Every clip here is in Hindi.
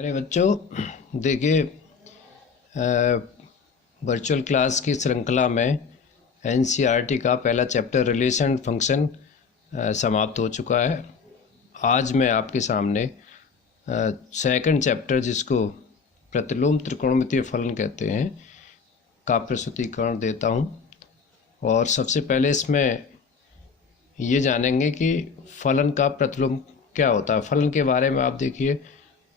अरे बच्चों देखिए, वर्चुअल क्लास की श्रृंखला में एनसीईआरटी का पहला चैप्टर रिलेशन फंक्शन समाप्त हो चुका है। आज मैं आपके सामने सेकंड चैप्टर, जिसको प्रतिलोम त्रिकोणमितीय फलन कहते हैं, का प्रस्तुतिकरण देता हूं। और सबसे पहले इसमें ये जानेंगे कि फलन का प्रतिलोम क्या होता है। फलन के बारे में आप देखिए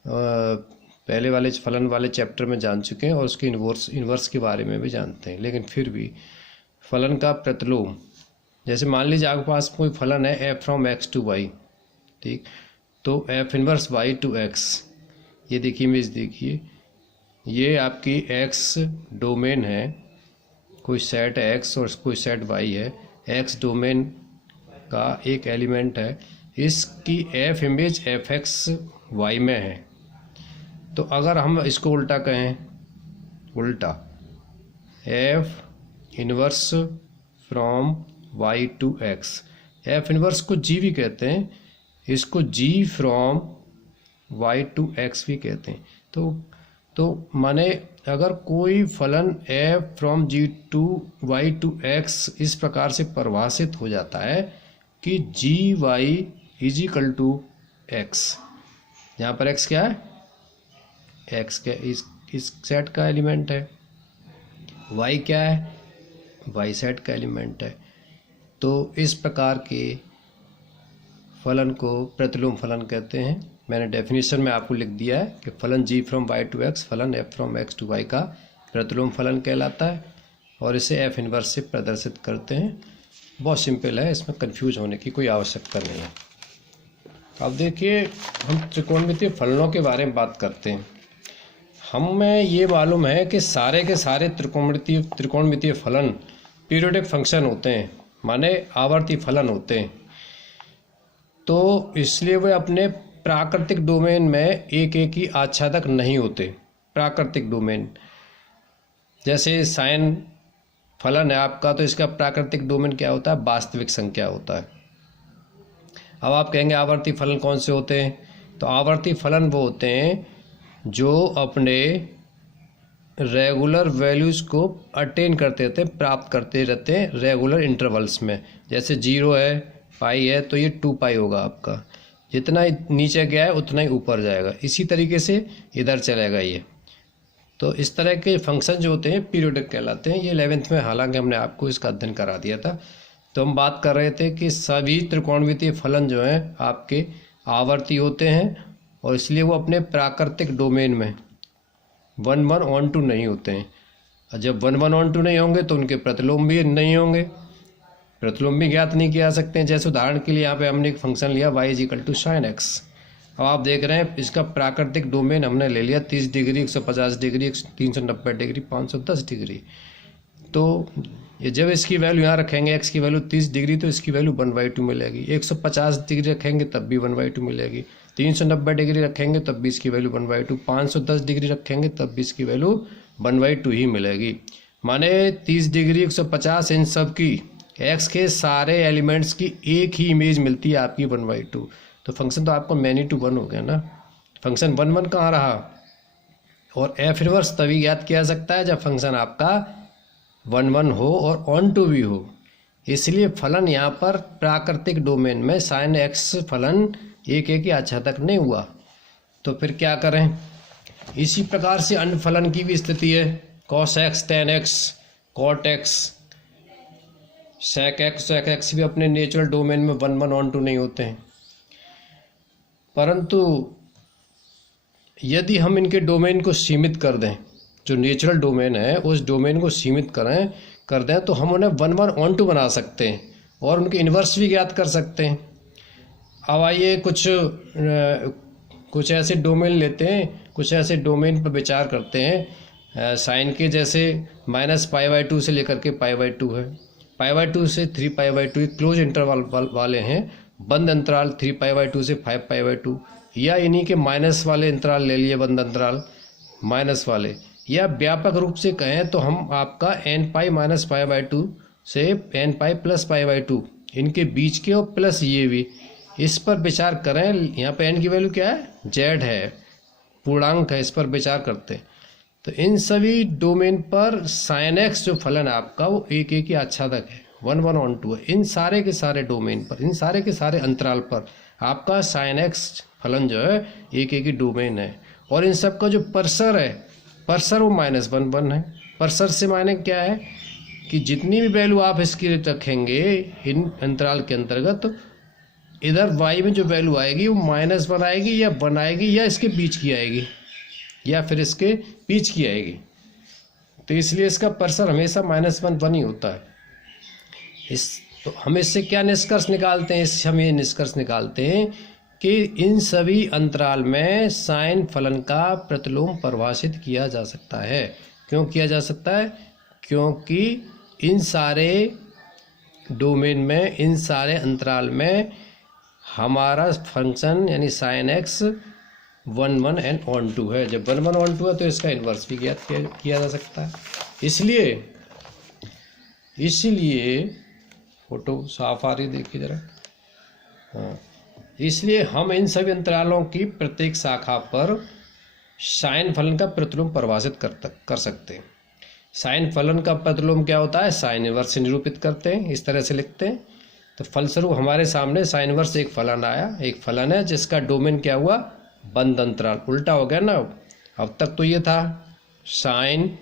पहले वाले फलन वाले चैप्टर में जान चुके हैं और उसके इन्वर्स के बारे में भी जानते हैं, लेकिन फिर भी फलन का प्रतिलोम, जैसे मान लीजिए आपके पास कोई फलन है F from X to Y, ठीक, तो F inverse Y to X, ये देखिए इमेज देखिए, ये आपकी एक्स डोमेन है, कोई सेट एक्स और कोई सेट वाई है, एक्स डोमेन का एक एलिमेंट है, इसकी F image F X Y में है। तो अगर हम इसको उल्टा कहें, उल्टा F inverse from Y to X, F inverse को जी भी कहते हैं, इसको G from Y to X भी कहते हैं। तो माने अगर कोई फलन F from G to Y to X इस प्रकार से परिभाषित हो जाता है कि जी Y is equal to X, यहाँ पर एक्स क्या है, एक्स क्या इस सेट का एलिमेंट है, वाई क्या है, वाई सेट का एलिमेंट है, तो इस प्रकार के फलन को प्रतिलोम फलन कहते हैं। मैंने डेफिनेशन में आपको लिख दिया है कि फलन G from Y to X, फलन F from X to Y का प्रतिलोम फलन कहलाता है, और इसे एफ इनवर्स से प्रदर्शित करते हैं। बहुत सिंपल है, इसमें कंफ्यूज होने की कोई आवश्यकता नहीं है। अब देखिए, हम त्रिकोणमितीय फलनों के बारे में बात करते हैं। हमें ये मालूम है कि सारे के सारे त्रिकोणमितीय फलन पीरियोडिक फंक्शन होते हैं, माने आवर्ती फलन होते हैं। तो इसलिए वे अपने प्राकृतिक डोमेन में एक एक ही आच्छादक नहीं होते। प्राकृतिक डोमेन, जैसे साइन फलन है आपका, तो इसका प्राकृतिक डोमेन क्या होता है, वास्तविक संख्या होता है। अब आप कहेंगे आवर्ती फलन कौन से होते हैं, तो आवर्ती फलन वो होते हैं जो अपने रेगुलर वैल्यूज़ को अटेन करते रहते हैं, प्राप्त करते रहते हैं रेगुलर इंटरवल्स में। जैसे 0 है, पाई है, तो ये 2 पाई होगा आपका, जितना नीचे गया है उतना ही ऊपर जाएगा, इसी तरीके से इधर चलेगा ये। तो इस तरह के फंक्शन जो होते हैं पीरियोडिक कहलाते हैं। ये 11th में हालांकि हमने आपको इसका अध्ययन करा दिया था। तो हम बात कर रहे थे कि सभी त्रिकोणमितीय फलन जो हैं आपके आवर्ती होते हैं, और इसलिए वो अपने प्राकृतिक डोमेन में 1 1 ऑन टू नहीं होते हैं। और जब 1 1 ऑन टू नहीं होंगे तो उनके प्रतिलोम भी नहीं होंगे, प्रतिलोम भी ज्ञात नहीं किए जा सकते हैं। जैसे उदाहरण के लिए यहाँ पे हमने एक फंक्शन लिया y is equal to sine X. अब आप देख रहे हैं इसका प्राकृतिक डोमेन हमने ले लिया 30 डिग्री, 150 डिग्री, 390 डिग्री, 510 डिग्री। तो ये जब इसकी वैल्यू यहाँ रखेंगे, x की वैल्यू 30 डिग्री, तो इसकी वैल्यू 1/2 मिलेगी। 150 डिग्री रखेंगे तब भी 1/2 मिलेगी। 390 डिग्री रखेंगे तब भी इसकी वैल्यू 1/2। 510 डिग्री रखेंगे तब भी इसकी वैल्यू 1/2 ही मिलेगी। माने 30 डिग्री, 150, इन सब की x के सारे एलिमेंट्स की एक ही इमेज मिलती है आपकी 1/2। तो फंक्शन तो आपको मैनी टू 1 हो गया ना। फंक्शन 1 1 कहाँ रहा, और एफ इनवर्स तभी ज्ञात किया जा सकता है जब फंक्शन आपका 1 1 हो और ऑन टू भी हो। इसलिए फलन यहाँ पर प्राकृतिक डोमेन में साइन एक्स फलन एक एक ही आच्छादक नहीं हुआ। तो फिर क्या करें, इसी प्रकार से अन्य फलन की भी स्थिति है। Cos X, tan X, cot X, sec X भी अपने नेचुरल डोमेन में 1 1 ऑन टू नहीं होते हैं। परंतु यदि हम इनके डोमेन को सीमित कर दें, जो नेचुरल डोमेन है उस डोमेन को सीमित कर दें, तो हम उन्हें 1 1 ऑन टू बना सकते हैं और उनके इन्वर्स भी ज्ञात कर सकते हैं। अब आइए कुछ ऐसे डोमेन लेते हैं, कुछ ऐसे डोमेन पर विचार करते हैं साइन के, जैसे -π/2 से लेकर के π/2 है, π/2 से 3π/2 क्लोज इंटरवल वाले हैं, बंद अंतराल 3π/2 से 5π/2, या इन्हीं के माइनस वाले अंतराल ले लिए, बंद अंतराल माइनस वाले, या व्यापक रूप से कहें तो हम आपका nπ - π/2 से nπ + π/2 इनके बीच के, और प्लस ये भी, इस पर विचार करें। यहाँ पे n की वैल्यू क्या है, z है, पूर्णांक है इस पर विचार करते हैं तो इन सभी डोमेन पर साइन एक्स जो फलन है आपका वो एक एक ही आच्छादक है, 1 1 on 2 है। इन सारे के सारे डोमेन पर, इन सारे के सारे अंतराल पर आपका साइन एक्स फलन जो है एक एक ही डोमेन है। और इन सब का जो परसर है, परसर वो -1 है। परसर से माने क्या है कि जितनी भी वैल्यू आप इसकी रखेंगे इन अंतराल के अंतर्गत, इधर y में जो वैल्यू आएगी वो -1 आएगी या 1 आएगी या इसके बीच की आएगी या फिर इसके बीच की आएगी। तो इसलिए इसका परसर हमेशा -1 ही होता है। तो हम इससे क्या निष्कर्ष निकालते हैं? इससे हम ये निष्कर्ष निकालते हैं कि इन सभी अंतराल में साइन फलन का प्रतिलोम परिभाषित किया जा सकता है। क्यों किया जा सकता है? क्योंकि इन सारे डोमेन में, इन सारे अंतराल में हमारा फंक्शन यानी साइन एक्स 1 1 and on 2 है। जब 1 1 on 2 है तो इसका इन्वर्स भी ज्ञात किया जा सकता है। इसलिए फोटो साफ आ रही, देखिए जरा। हाँ, इसलिए हम इन सभी अंतरालों की प्रत्येक शाखा पर साइन फलन का प्रतिलोम परिभाषित कर सकते हैं। साइन फलन का प्रतिलोम क्या होता है? साइन इनवर्स से निरूपित करते हैं, इस तरह से लिखते हैं। तो फलस्वरूप हमारे सामने साइन इनवर्स एक फलन आया, एक फलन है जिसका डोमेन क्या हुआ? बंद अंतराल। उल्टा हो गया ना। अब तक तो ये था साइन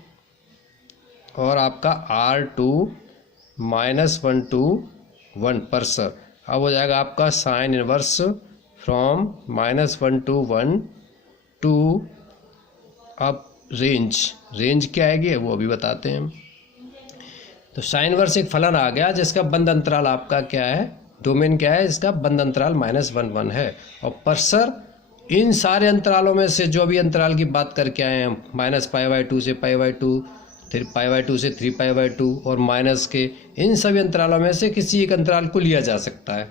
और आपका R2 -1 to 1 परसर। अब हो जाएगा आपका sine inverse from -1 to 1 to अब रेंज क्या आएगी वो अभी बताते हैं हम। तो साइन इनवर्स एक फलन आ गया जिसका बंद अंतराल आपका क्या है? डोमेन क्या है? इसका बंद अंतराल -1 1 है। और परसर इन सारे अंतरालों में से जो भी अंतराल की बात करके आए हैं, -π/2 से π/2, फिर π/2 से 3π/2 और माइनस के, इन सभी अंतरालों में से किसी एक अंतराल को लिया जा सकता है।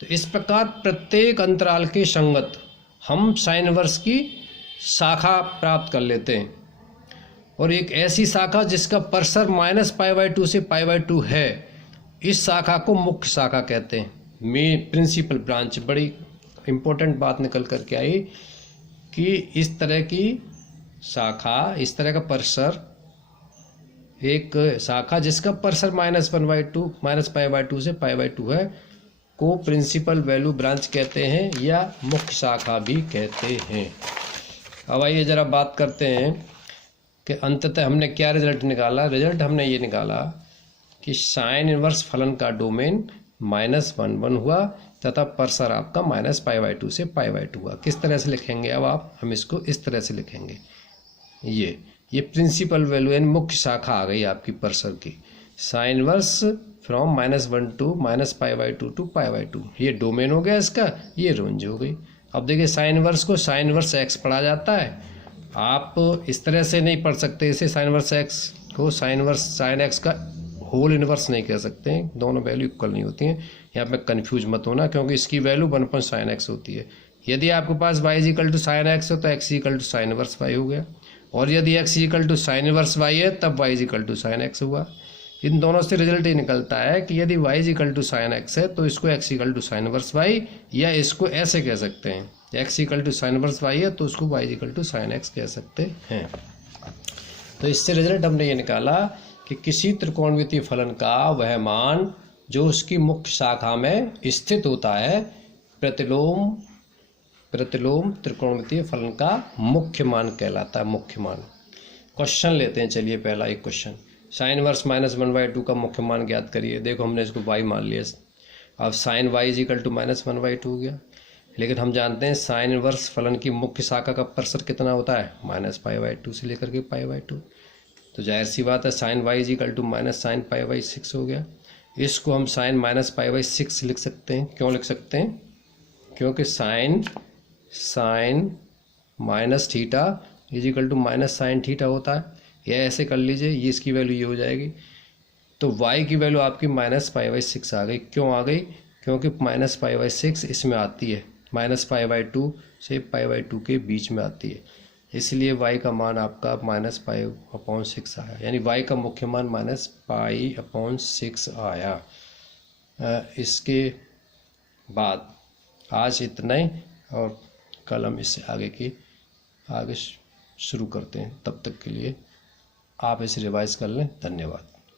तो इस प्रकार प्रत्येक अंतराल के संगत हम साइन इनवर्स की शाखा प्राप्त कर लेते हैं। और एक ऐसी शाखा जिसका परसर -π/2 से π/2 है, इस शाखा को मुख्य शाखा कहते हैं, मेन प्रिंसिपल ब्रांच। बड़ी इम्पोर्टेंट बात निकल करके आई कि इस तरह की शाखा, इस तरह का परसर, एक शाखा जिसका परसर -π/2 से π/2 है को प्रिंसिपल वैल्यू ब्रांच कहते हैं या मुख्य शाखा भी कहते हैं। अब आइए जरा बात करते हैं कि अंततः हमने क्या रिजल्ट निकाला। रिजल्ट हमने ये निकाला कि साइन इनवर्स फलन का डोमेन -1 1 हुआ तथा परसर आपका -π/2 से π/2 हुआ। किस तरह से लिखेंगे अब आप? हम इसको इस तरह से लिखेंगे। ये प्रिंसिपल वैल्यू यानी मुख्य शाखा आ गई आपकी परसर की। Sign inverse from -1 to -π/2 to π/2, ये डोमेन हो गया इसका, ये रेंज हो गई। अब देखिए साइन इनवर्स को साइन इनवर्स एक्स पढ़ा जाता है। आप इस तरह से नहीं पढ़ सकते इसे, साइन इनवर्स एक्स को साइन इनवर्स साइन एक्स का होल इनवर्स नहीं कह सकते हैं, दोनों वैल्यू इक्वल नहीं होती हैं। यहाँ पे कंफ्यूज मत होना क्योंकि इसकी वैल्यू 1 sin x होती है। यदि आपके पास y = sin x हो तो x = sin इनवर्स y हो गया, और यदि x = sin इनवर्स y है तब y = sin x हुआ। इन दोनों से रिजल्ट ये निकलता है कि यदि y = sin x है तो इसको x = sin इनवर्स y, या इसको ऐसे कह सकते हैं, x = sin इनवर्स y है तो उसको y = sin x कह सकते हैं। तो इससे रिजल्ट हमने ये निकाला कि किसी त्रिकोणमितीय फलन का वह मान जो उसकी मुख्य शाखा में स्थित होता है, प्रतिलोम त्रिकोणमितीय फलन का मुख्य मान कहलाता है। मुख्य मान। क्वेश्चन लेते हैं, चलिए पहला एक क्वेश्चन। साइन इनवर्स -1/2 का मुख्य मान ज्ञात करिए। देखो हमने इसको y मान लिया, अब साइन y = -1/2 हो गया। लेकिन हम जानते हैं साइन इनवर्स फलन की मुख्य शाखा का परसर कितना होता है? -π/2 से लेकर के π/2। तो जाहिर सी बात है साइन y = -sin π/6 हो गया। इसको हम साइन -π/6 लिख सकते हैं। क्यों लिख सकते हैं? क्योंकि sine minus theta = -sin theta होता है। यह ऐसे कर लीजिए, ये इसकी वैल्यू ये हो जाएगी। तो y की वैल्यू आपकी -π/6 आ गई। क्यों आ गई? क्योंकि -π/6 इसमें आती है, -π/2 से π/2 के बीच में आती है, इसलिए y का मान आपका -π/6 आया, यानी y का मुख्य मान -π/6 आया। इसके बाद आज इतना ही, और कल हम इससे आगे की आगे शुरू करते हैं। तब तक के लिए आप इसे रिवाइज कर लें। धन्यवाद।